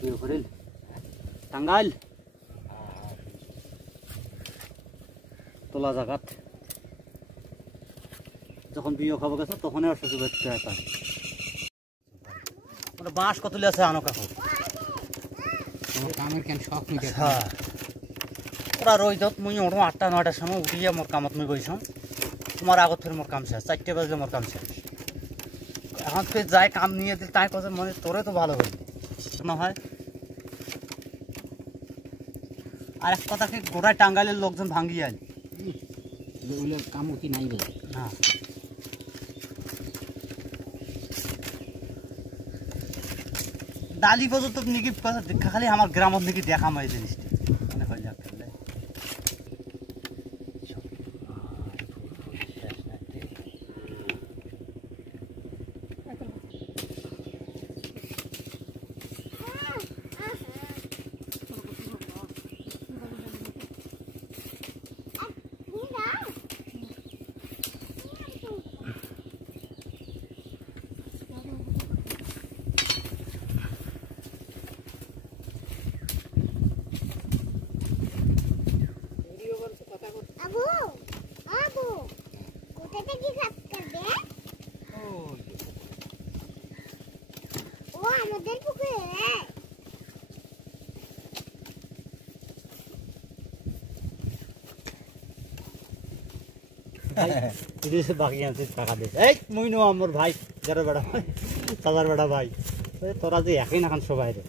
বিয়ে করিল টাঙ্গাইল তোলা জায়গাত যখন বিয়ে খাবো গেছে তখনই আর শ্বশুর বাড়িতে বাঁশ কতলে আছে আনো কাকু কামের কেন শখ নিতে হ্যাঁ ওরা রই যত মুই ওঠো 8টা 9টার সময় উঠিয়ে মোর কামত মুই গৈছাম তোমার আগত ফের মোর কাম শেষ 4টে বাজলে মোর কাম শেষ এখন ফের যাই কাম নিয়ে দিল তাই কথা মনে তোরে তো ভালো হইল না হয় আর এক কথা কি গোড়ায় টাঙ্গাইলের লোকজন ভাঙ্গি আইল ওগুলো কাম কি নাই বলে হ্যাঁ ডালি পর্যন্ত নাকি খালি আমার গ্রামত নাকি দেখা মাই জিনিসটা মনে হয় যাক করলে বাকি আছে টাকা দিয়েছে এই মুই নো আমার ভাই যারা বেড়া ভাই চাচার বেড়া ভাই তোরা যে একই না খান সবাই রে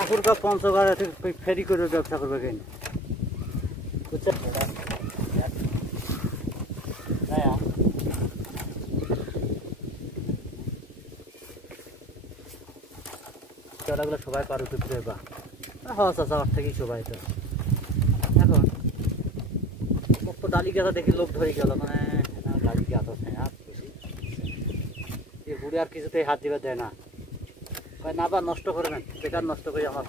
ঠাকুরকা পঞ্চগড় ফেরি করে ব্যবসা করবে কেন চড়াগুলো সবাই পার উঠে বা হওয়া চাচার থেকেই সবাই তো এখন তো ডালি গাছা দেখি লোক ধরে গেল মানে ডালি গাছ আছে আর খুশি এই বুড়ি আর কিছুতেই হাত দিবে দেয় না না বা নষ্ট করবেন বেকার নষ্ট করে আমার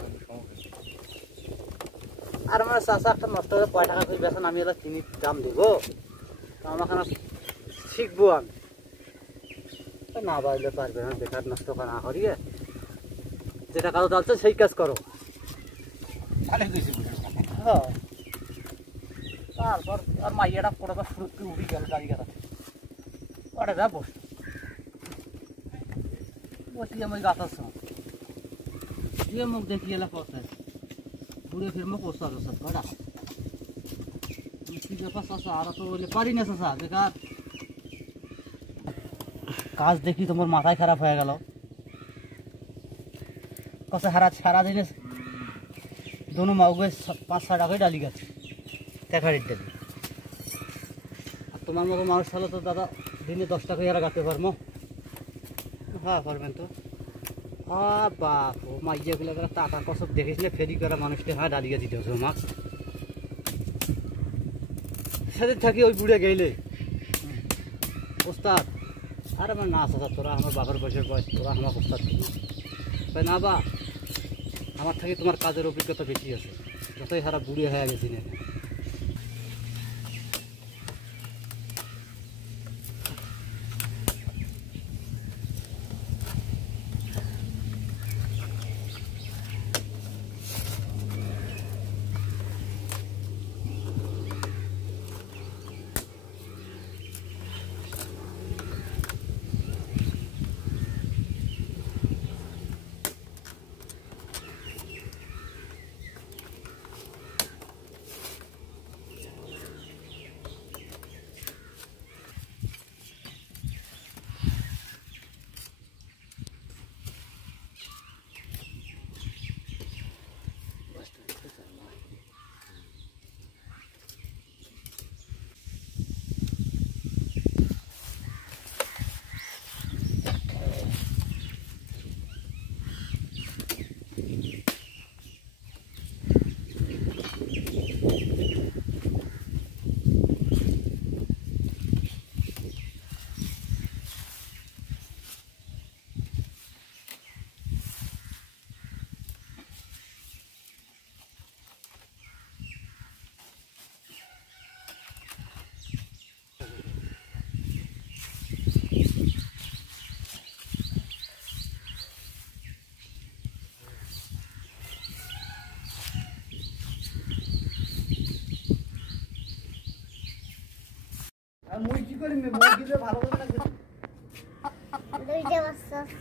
আর আমার চাষা একটা নষ্ট করে 5 টাকা করে বেছেন আমি এলা চিনির দাম দিব আমাকে শিখবো আমি না বাড়লে পারবে না বেকার নষ্ট করা না করিয়ে যেটা কাজ চলছে সেই কাজ করো হ্যাঁ তারপর আর মাইয়াটা পড়ে ফুরুত উঠে গেল গাড়ি গাড়া ওটা যা বসি আমি গাছ আছে ये मुख देखिए ला कौन है पूरे फिर मुख कोसा तो सब बड़ा इसकी जगह ससा आ रहा तो ले पारी ना ससा बेकार काज देखी तो मोर माथा खराब हो गया कसे हरा दिन दोनों माउगे 5-6 টাকা डाली गए तेखाड़ी डाली তোমার মতো মানুষ হলে তো দাদা দিনে 10 টাকা এরা গাতে পারবো হ্যাঁ পারবেন তো বাপ ও মাইয়াগুলো টাকা কসব দেখেছিলে ফেরি করা মানুষকে হ্যাঁ ডালিয়া দিতে হচ্ছে মাছ সেদিন থাকি ওই বুড়ে গেলে ওস্তাদ আর আমার না আসা তোরা আমার বাবার বয়সের বয়স তোরা আমার ওস্তাদ তাই না বা আমার থেকে তোমার কাজের অভিজ্ঞতা বেশি আছে যতই হারা বুড়ি হয়ে গেছি না দুইটা বাচ্চা আছে।